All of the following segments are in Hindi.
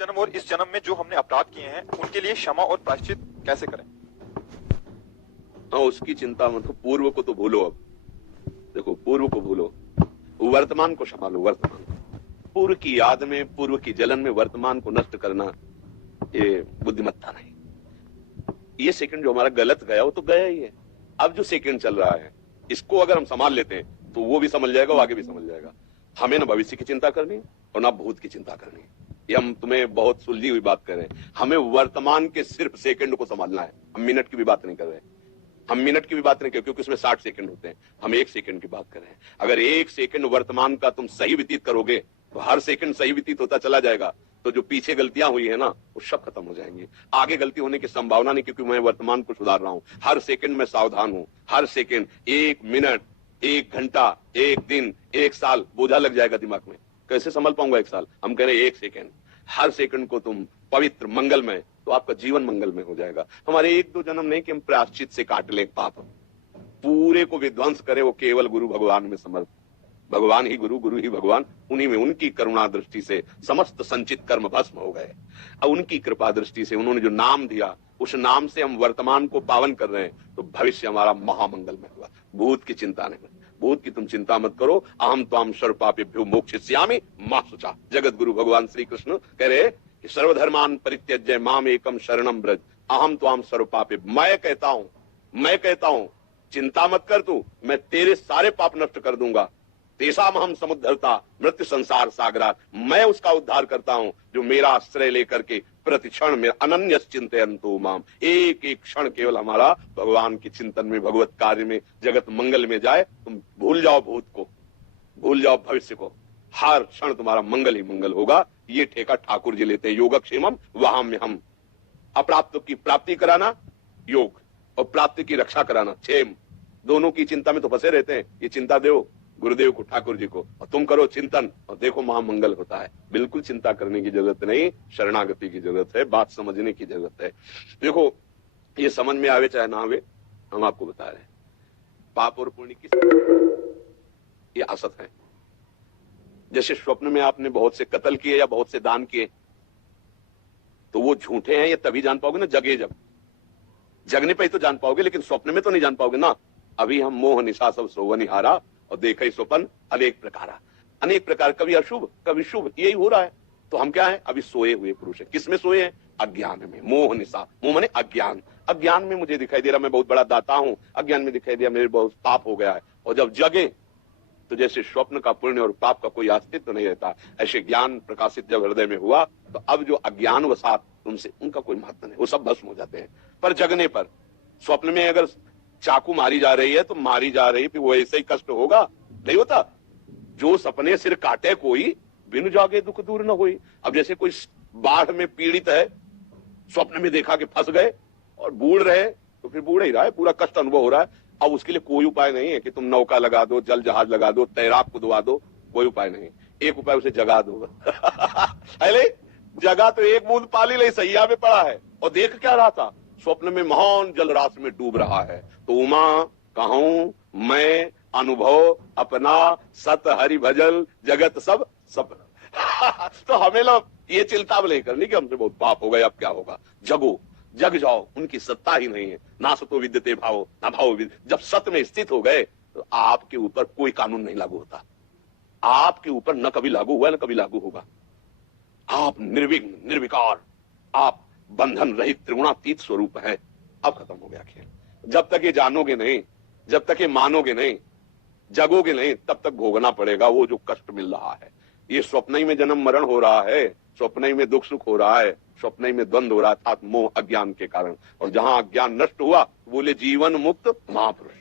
जन्म और इस जन्म में जो हमने अपराध किए हैं उनके लिए क्षमा और प्रायश्चित कैसे करें? हाँ, उसकी चिंता मत करो। पूर्व को तो भूलो। अब देखो, पूर्व को भूलो, वर्तमान को संभालो। वर्तमान पूर्व की याद में, पूर्व की जलन में वर्तमान को नष्ट करना ये बुद्धिमत्ता नहीं। ये सेकंड जो हमारा गलत गया वो तो गया ही है। अब जो सेकंड चल रहा है इसको अगर हम संभाल लेते हैं तो वो भी समझ जाएगा, वो आगे भी समझ जाएगा। हमें ना भविष्य की चिंता करनी और ना भूत की चिंता करनी। ये हम तुम्हें बहुत सुलझी हुई बात कर रहे हैं। हमें वर्तमान के सिर्फ सेकंड को संभालना है। हम मिनट की भी बात नहीं कर रहे। हम मिनट की भी बात नहीं कर, क्योंकि उसमें 60 सेकंड होते हैं। हम 1 सेकंड की बात कर रहे हैं। अगर 1 सेकंड वर्तमान का तुम सही व्यतीत करोगे तो हर सेकंड सही व्यतीत होता चला जाएगा। तो जो पीछे गलतियां हुई है ना वो सब खत्म हो जाएंगी। आगे गलती होने की संभावना नहीं, क्योंकि मैं वर्तमान को सुधार रहा हूं। हर सेकंड में सावधान हूं। हर सेकंड, 1 मिनट, 1 घंटा, 1 दिन, 1 साल बोझा लग जाएगा दिमाग में। कैसे संभल पाऊंगा 1 साल? हम कह रहे 1 सेकंड। हर सेकंड को तुम पवित्र मंगलमय, तो आपका जीवन मंगलमय हो जाएगा। हमारे 1-2 जन्म नहीं कि हम प्रायश्चित से काट ले पाप, पूरे को विध्वंस करे वो केवल गुरु भगवान में समर्थ। भगवान ही गुरु, गुरु ही भगवान। उन्हीं में, उनकी करुणा दृष्टि से समस्त संचित कर्म भस्म हो गए। अब उनकी कृपा दृष्टि से उन्होंने जो नाम दिया, उस नाम से हम वर्तमान को पावन कर रहे हैं, तो भविष्य हमारा महामंगलमय हुआ। भूत की चिंता नहीं। भूत की तुम चिंता मत करो। अहम त्वाम सर्वपापेभ्यो मोक्षयिष्यामि मा शुचा। जगत गुरु भगवान श्री कृष्ण कह रहे कि सर्वधर्मान परित्यज्य माम एकम शरणम ब्रज अहम त्वाम सर्वपापे। मैं कहता हूं चिंता मत कर तू, मैं तेरे सारे पाप नष्ट कर दूंगा। तेसाम हम समुद्धरता मृत्यु संसार सागरा। मैं उसका उद्धार करता हूं जो मेरा आश्रय लेकर के प्रतिक्षण में अनन्य चिंतयन्तु माम। एक एक क्षण केवल हमारा भगवान के चिंतन में, भगवत कार्य में, जगत मंगल में जाए। तुम भूल जाओ भूत को, भूल जाओ भविष्य को। हर क्षण तुम्हारा मंगल ही मंगल होगा। ये ठेका ठाकुर जी लेते हैं। योगक्षेमम वहां में हम। अप्राप्त की प्राप्ति कराना योग, और प्राप्ति की रक्षा कराना क्षेम। दोनों की चिंता में तो फंसे रहते हैं। ये चिंता दो गुरुदेव को, ठाकुर जी को, और तुम करो चिंतन, और देखो महामंगल होता है। बिल्कुल चिंता करने की जरूरत नहीं, शरणागति की जरूरत है, बात समझने की जरूरत है। देखो, ये समझ में आवे चाहे ना आवे, हम आपको बता रहे हैं पाप और पुण्य की ये असत है। जैसे स्वप्न में आपने बहुत से कत्ल किए या बहुत से दान किए, तो वो झूठे हैं ये तभी जान पाओगे ना जगे जब। जगने पे ही तो जान पाओगे, लेकिन स्वप्न में तो नहीं जान पाओगे ना। अभी हम मोह निशा सब सोवनिहारा और देखे स्वप्न अनेक प्रकारा। अनेक प्रकार, कभी अशुभ कभी शुभ, यही हो रहा है। तो हम क्या है? अभी सोए हुए पुरुष है। किसमें सोए हैं? अज्ञान में। मोह निशा, मोह माने अज्ञान। अज्ञान में मुझे दिखाई दे रहा मैं बहुत बड़ा दाता हूं, अज्ञान में दिखाई दिया मेरे बहुत पाप हो गया है। और जब जगे तो जैसे स्वप्न का पुण्य और पाप का कोई अस्तित्व नहीं रहता, ऐसे ज्ञान प्रकाशित जब हृदय में हुआ तो अब जो अज्ञान वसात तुमसे, उनका कोई महत्व नहीं, वो सब भस्म हो जाते हैं। पर जगने पर, स्वप्न में अगर चाकू मारी जा रही है तो मारी जा रही है, वो ऐसे ही कष्ट होगा? नहीं होता। जो सपने सिर काटे कोई, बिन जागे दुख दूर न होई। अब जैसे कोई बाढ़ में पीड़ित है, स्वप्न में देखा कि फंस गए और बूढ़ रहे, तो फिर बूढ़ ही रहा है, पूरा कष्ट अनुभव हो रहा है। अब उसके लिए कोई उपाय नहीं है कि तुम नौका लगा दो, जल जहाज लगा दो, तैराक कुदवा दो, कोई उपाय नहीं। एक उपाय, उसे जगा दो। अरे जगा तो एक बूंद पानी ले सैया में पड़ा है, और देख क्या रहा था? स्वप्न में महान जलराशि में डूब रहा है। तो उमा कहूं मैं, अनुभव अपना, सत हरि भजल जगत सब सपना। तो हमें लोग ये चिंता नहीं करनी कि हमसे बहुत पाप हो गए, अब क्या होगा। जगो, जग जाओ। उनकी सत्ता ही नहीं है। ना सतो विद्यते भावो ना भावो विद्य। जब सत्य में स्थित हो गए तो आपके ऊपर कोई कानून नहीं लागू होता। आपके ऊपर न कभी लागू हुआ न कभी लागू होगा। आप निर्विघ्न निर्विकार, आप बंधन रहित त्रिगुणातीत स्वरूप है। अब खत्म हो गया खेल। जब तक ये जानोगे नहीं, जब तक ये मानोगे नहीं, जगोगे नहीं, तब तक भोगना पड़ेगा वो जो कष्ट मिल रहा है। ये स्वप्न ही में जन्म मरण हो रहा है, स्वप्न ही में दुख सुख हो रहा है, स्वप्न ही में द्वंद्व हो रहा था मोह अज्ञान के कारण। और जहां अज्ञान नष्ट हुआ, बोले जीवन मुक्त महापुरुष,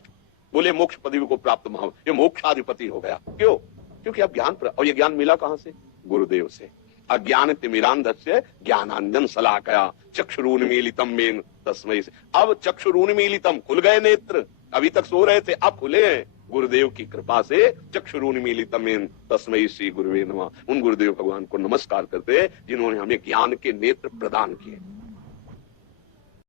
बोले मोक्ष पदवी को प्राप्त महा, ये मोक्षाधिपति हो गया। क्यों? क्योंकि अब ज्ञान, और ये ज्ञान मिला कहां से? गुरुदेव से। अज्ञान तिमिरांधस्य ज्ञानांजन शलाकया चक्षुरुन्मीलितम मेन तस्मै से। अब चक्षुरुन्मीलितम, खुल गए नेत्र। अभी तक सो रहे थे, अब खुले हैं गुरुदेव की कृपा से। चक्षुरुन्मीलितम मेन तस्मै श्री गुरुवे नमः। उन गुरुदेव भगवान को नमस्कार करते हैं जिन्होंने हमें ज्ञान के नेत्र प्रदान किए।